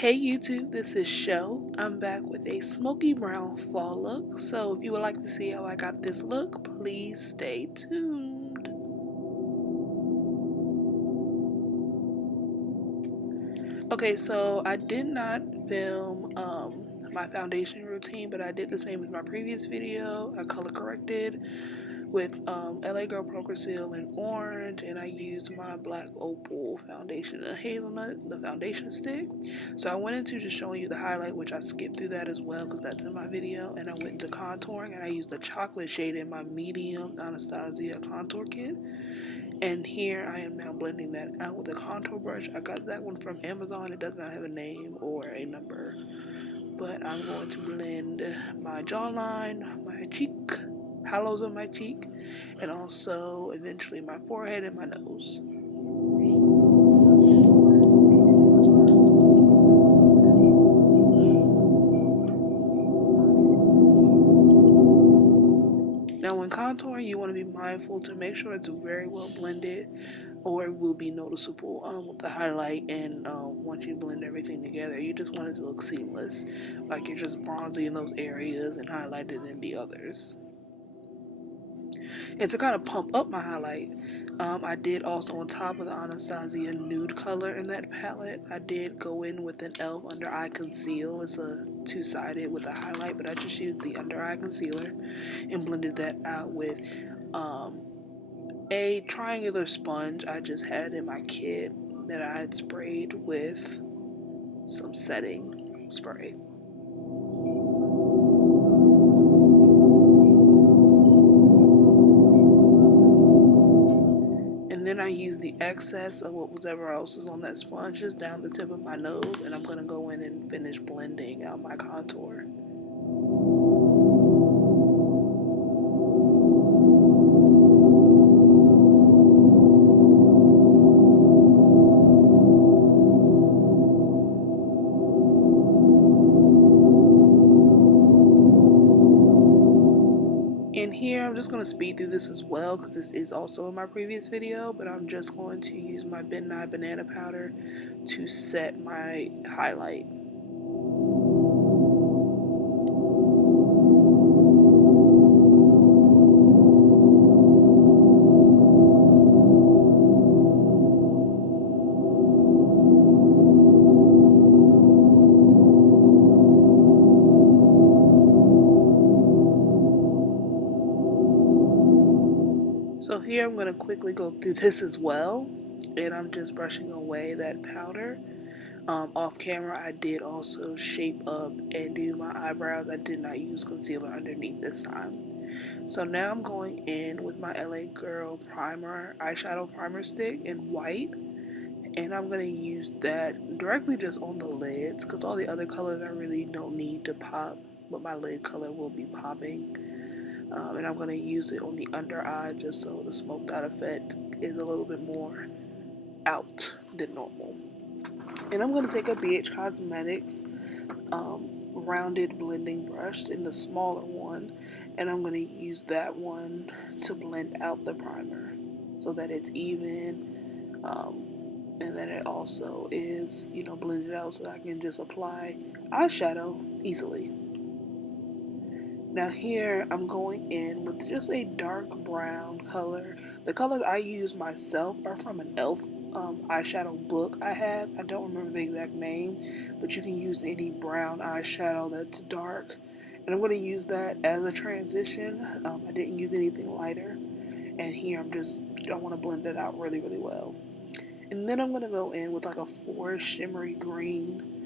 Hey YouTube, this is Sho. I'm back with a smoky brown fall look. So if you would like to see how I got this look, please stay tuned. Okay, so I did not film my foundation routine, but I did the same as my previous video. I color corrected with LA Girl Pro Conceal in orange, and I used my black opal foundation in hazelnut, the foundation stick. So I went into just showing you the highlight, which I skipped through that as well because that's in my video, and I went into contouring, and I used the chocolate shade in my medium Anastasia contour kit. And here I am now blending that out with a contour brush. I got that one from Amazon. It does not have a name or a number, but I'm going to blend my jawline, my cheek, hollows of my cheek, and also eventually my forehead and my nose. Now when contouring, you want to be mindful to make sure it's very well blended, or it will be noticeable with the highlight. And once you blend everything together, you just want it to look seamless, like you're just bronzy in those areas and highlighted in the others. And to kind of pump up my highlight, I did also, on top of the Anastasia nude color in that palette, I did go in with an e.l.f. under eye conceal. It's a two-sided with a highlight, but I just used the under eye concealer and blended that out with a triangular sponge I just had in my kit that I had sprayed with some setting spray. And then I use the excess of whatever else is on that sponge just down the tip of my nose, and I'm going to go in and finish blending out my contour. And here I'm just going to speed through this as well because this is also in my previous video, but I'm just going to use my Midnight Banana Powder to set my highlight. So here I'm going to quickly go through this as well, and I'm just brushing away that powder. Off camera I did also shape up and do my eyebrows. I did not use concealer underneath this time. So now I'm going in with my LA Girl primer, eyeshadow primer stick in white, and I'm going to use that directly just on the lids because all the other colors I really don't need to pop, but my lid color will be popping. And I'm going to use it on the under eye just so the smoked out effect is a little bit more out than normal. And I'm going to take a BH Cosmetics rounded blending brush in the smaller one, and I'm going to use that one to blend out the primer so that it's even, and that it also is, blended out so that I can just apply eyeshadow easily. Now here I'm going in with just a dark brown color. The colors I use myself are from an e.l.f. Eyeshadow book I have. I don't remember the exact name, but you can use any brown eyeshadow that's dark. And I'm going to use that as a transition. I didn't use anything lighter. And here I want to blend it out really, really well. And then I'm going to go in with like a forest shimmery green,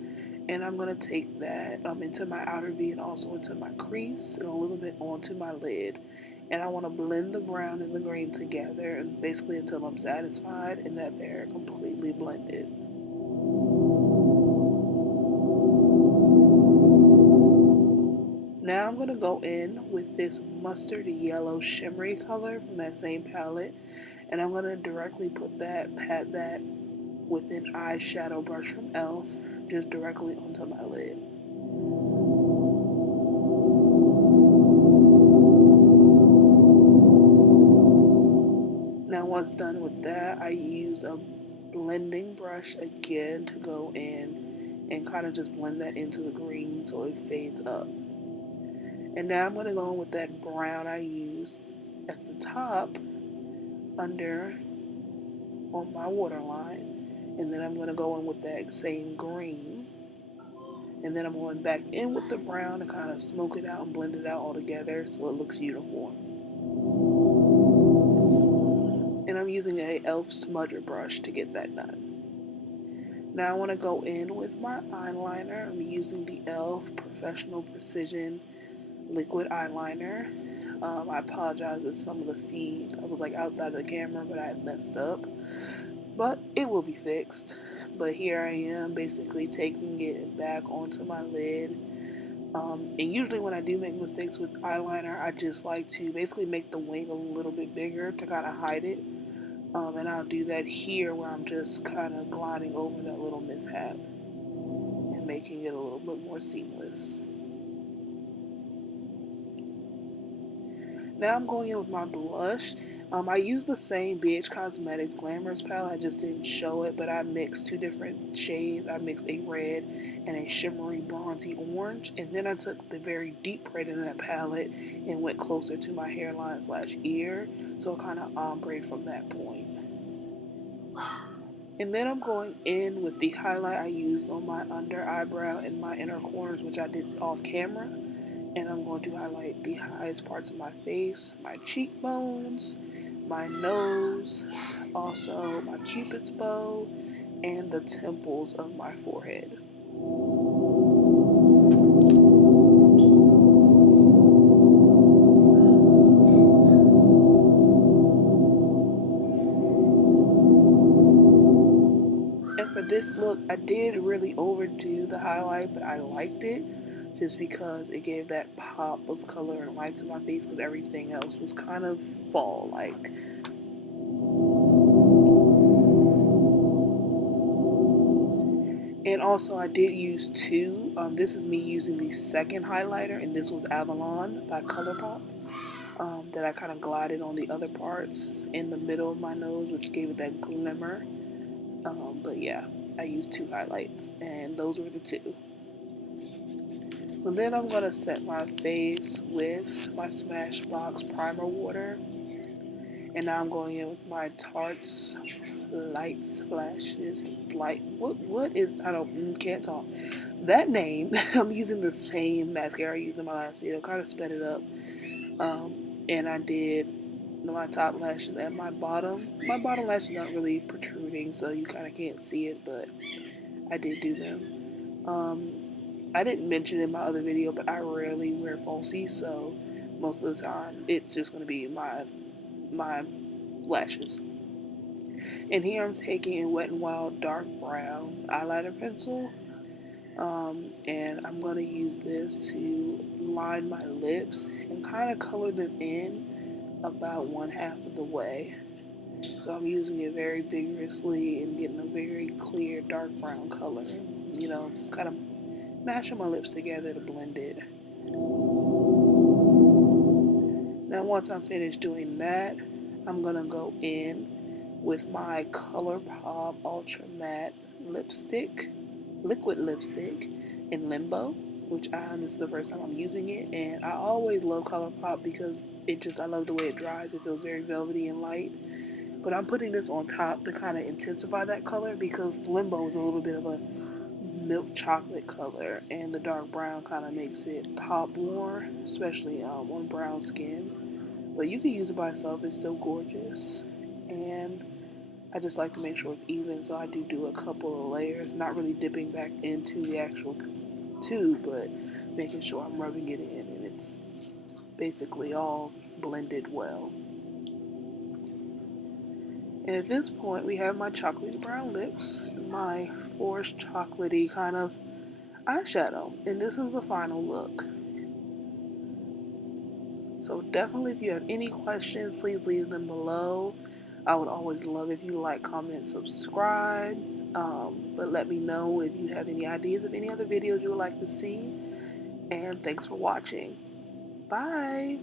and I'm going to take that into my outer V and also into my crease and a little bit onto my lid. And I want to blend the brown and the green together, and basically until I'm satisfied and that they're completely blended. Now I'm going to go in with this mustard yellow shimmery color from that same palette, and I'm going to directly pat that with an eyeshadow brush from e.l.f. just directly onto my lid. Now once done with that, I use a blending brush again to go in and kind of just blend that into the green so it fades up. And now I'm going to go in with that brown I used at the top under on my waterline, and then I'm going to go in with that same green, and then I'm going back in with the brown to kind of smoke it out and blend it out all together so it looks uniform. And I'm using a e.l.f. smudger brush to get that done. Now I want to go in with my eyeliner. I'm using the e.l.f. Professional Precision Liquid Eyeliner. I apologize that some of the feed, I was like outside of the camera, but I had messed up. But it will be fixed. But here I am basically taking it back onto my lid. And usually when I do make mistakes with eyeliner, I just like to basically make the wing a little bit bigger to kind of hide it. And I'll do that here where I'm just kind of gliding over that little mishap and making it a little bit more seamless. Now I'm going in with my blush. I used the same BH Cosmetics Glamorous palette, I just didn't show it, but I mixed two different shades. I mixed a red and a shimmery bronzy orange, and then I took the very deep red in that palette and went closer to my hairline slash ear, so it kind of ombre from that point. And then I'm going in with the highlight I used on my under eyebrow and my inner corners, which I did off camera. And I'm going to highlight the highest parts of my face, my cheekbones, my nose, also my cupid's bow, and the temples of my forehead. And for this look, I did really overdo the highlight, but I liked it just because it gave that pop of color and light to my face because everything else was kind of fall-like. And also I did use two. This is me using the second highlighter, and this was Avalon by ColourPop. That I kind of glided on the other parts in the middle of my nose, which gave it that glimmer. But yeah, I used two highlights, and those were the two. So then I'm going to set my face with my Smashbox Primer Water. And now I'm going in with my Tarte's Light Splashes. What is, can't talk. That name, I'm using the same mascara I used in my last video, kind of sped it up. And I did my top lashes and my bottom. My bottom lashes aren't really protruding, so you kind of can't see it, but I did do them. I didn't mention in my other video, but I rarely wear falsies, so most of the time it's just going to be my lashes. And here I'm taking a Wet n Wild dark brown eyeliner pencil, and I'm going to use this to line my lips and kind of color them in about 1/2 of the way. So I'm using it very vigorously and getting a very clear dark brown color, you know, kind of mashing my lips together to blend it. Now once I'm finished doing that, I'm going to go in with my ColourPop Ultra Matte lipstick, liquid lipstick in Limbo, which this is the first time I'm using it, and I always love ColourPop because I love the way it dries. It feels very velvety and light. But I'm putting this on top to kind of intensify that color because Limbo is a little bit of a milk chocolate color, and the dark brown kind of makes it pop more, especially on brown skin. But you can use it by itself, it's still gorgeous. And I just like to make sure it's even, so I do a couple of layers, not really dipping back into the actual tube, but making sure I'm rubbing it in and it's basically all blended well. And at this point, we have my chocolatey brown lips, my forest chocolatey kind of eyeshadow, and this is the final look. So definitely, if you have any questions, please leave them below. I would always love if you like, comment, subscribe. But let me know if you have any ideas of any other videos you would like to see. And thanks for watching. Bye!